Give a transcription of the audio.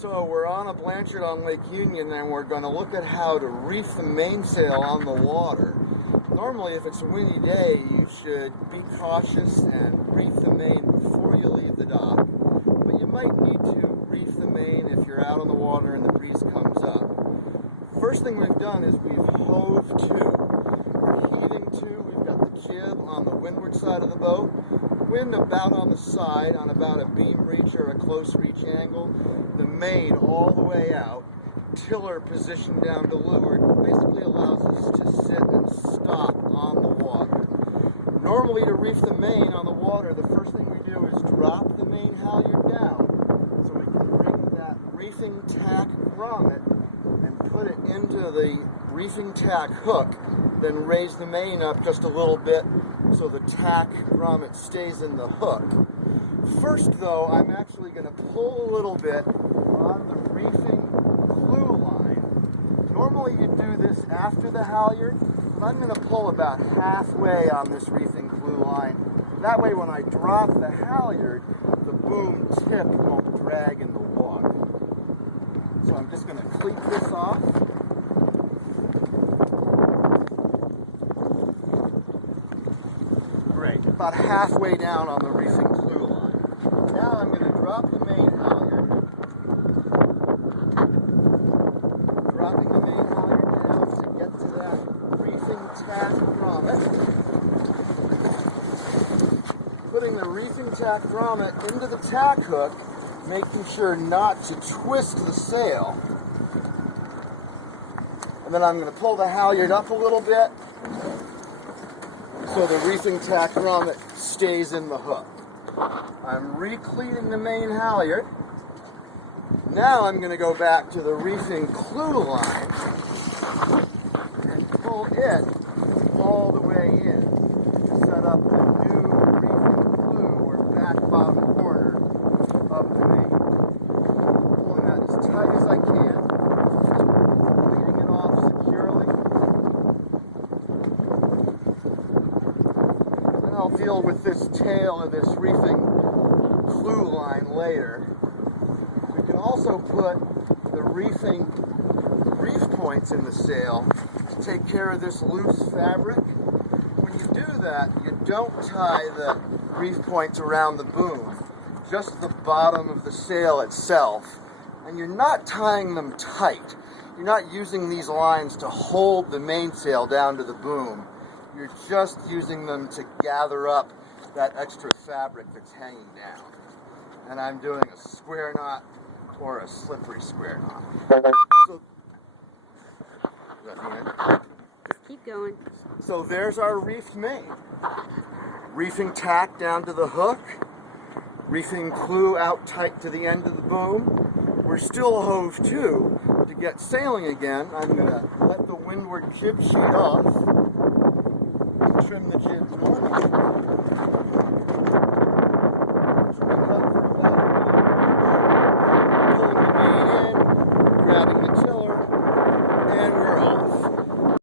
So we're on a Blanchard on Lake Union, and we're going to look at how to reef the mainsail on the water. Normally, if it's a windy day, you should be cautious and reef the main before you leave the dock. But you might need to reef the main if you're out on the water and the breeze comes up. First thing we've done is we've hove to. We're heaving to. We've got the jib on the windward side of the boat. Wind about on the side on about a beam reach or a close reach angle. The main all the way out. Tiller positioned down to leeward basically allows us to sit and stop on the water. Normally, to reef the main on the water, the first thing we do is drop the main halyard down so we can bring that reefing tack grommet and put it into the reefing tack hook, then raise the main up just a little bit so the tack grommet stays in the hook. First, though, I'm actually going to pull a little bit on the reefing clue line. Normally you do this after the halyard, but I'm going to pull about halfway on this reefing clue line. That way when I drop the halyard, the boom tip won't drag in the water. So I'm just going to cleat this off. Great, about halfway down on the reefing clue line. Now I'm going to drop the main halyard. Dropping the main halyard down to get to that reefing tack grommet. Putting the reefing tack grommet into the tack hook, making sure not to twist the sail. And then I'm going to pull the halyard up a little bit so the reefing tack grommet stays in the hook. I'm re-cleating the main halyard. Now I'm going to go back to the reefing clue line and pull it all the way in to set up the new reefing clue or back bottom corner of the main. Pulling that as tight as I can, leading it off securely. And I'll deal with this tail of this reefing clue line later. We can also put the reef points in the sail to take care of this loose fabric. When you do that, you don't tie the reef points around the boom, just the bottom of the sail itself. And you're not tying them tight. You're not using these lines to hold the mainsail down to the boom. You're just using them to gather up that extra fabric that's hanging down. And I'm doing a square knot or a slippery square knot. So, is that the end? Just keep going. So there's our reefed main. Reefing tack down to the hook. Reefing clue out tight to the end of the boom. We're still hove to. To get sailing again, I'm going to let the windward jib sheet off and trim the jib normally.